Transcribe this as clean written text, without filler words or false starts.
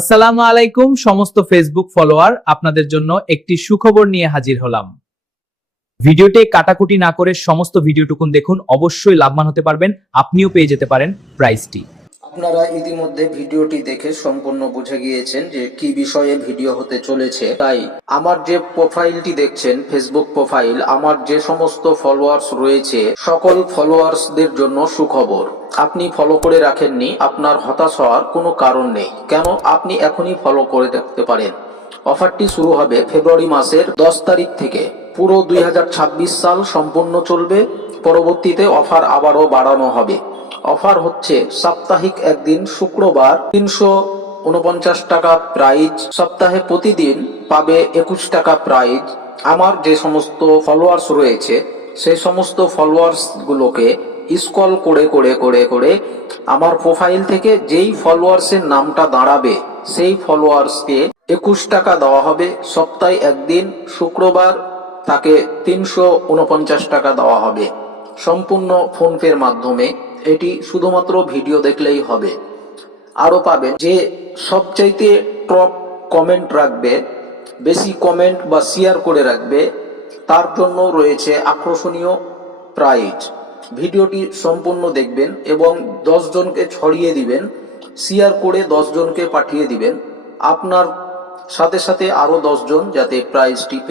আসসালামু আলাইকুম সমস্ত ফেসবুক ফলোয়ার, আপনাদের জন্য একটি সুখবর নিয়ে হাজির হলাম। ভিডিওটি কাটাকুটি না করে সমস্ত ভিডিওটুকুন দেখুন, অবশ্যই লাভবান হতে পারবেন, আপনিও পেয়ে যেতে পারেন প্রাইজটি। আপনারা ইতিমধ্যে ভিডিওটি দেখে সম্পূর্ণ বুঝে গিয়েছেন যে কি বিষয়ে ভিডিও হতে চলেছে। তাই আমার যে প্রোফাইলটি দেখছেন, ফেসবুক প্রোফাইল, আমার যে সমস্ত ফলোয়ার্স রয়েছে, সকল ফলোয়ার্সদের জন্য সুখবর। আপনি ফলো করে রাখেননি, আপনার হতাশ হওয়ার কোনো কারণ নেই। কেন, আপনি এখনই ফলো করে রাখতে পারেন। অফারটি শুরু হবে ফেব্রুয়ারি মাসের 10 তারিখ থেকে। পুরো 2026 সাল সম্পূর্ণ চলবে। পরবর্তীতে অফার আবারও বাড়ানো হবে। অফার হচ্ছে সাপ্তাহিক একদিন শুক্রবার 349 টাকা প্রাইজ, সপ্তাহে প্রতিদিন পাবে 21 টাকা প্রাইজ। আমার যে সমস্ত ফলোয়ার্স রয়েছে সেই সমস্ত ফলোয়ার্স গুলোকে স্ক্রল করে করে করে করে আমার প্রোফাইল থেকে যেই ফলোয়ার্সের নামটা দাঁড়াবে সেই ফলোয়ার্সকে 21 টাকা দেওয়া হবে। সপ্তাহে একদিন শুক্রবার তাকে 349 টাকা দেওয়া হবে সম্পূর্ণ ফোনপের মাধ্যমে। এটি শুধুমাত্র ভিডিও দেখলেই হবে। আরো পাবেন যে সবচাইতে টপ কমেন্ট রাখবে, বেশি কমেন্ট বা শেয়ার করে রাখবে, তার জন্য রয়েছে আকর্ষণীয় প্রাইজ। ভিডিওটি সম্পূর্ণ দেখবেন এবং 10 জনকে ছড়িয়ে দিবেন, শেয়ার করে 10 জনকে পাঠিয়ে দিবেন। আপনার সাথে সাথে আরো 10 জন যাতে প্রাইজটি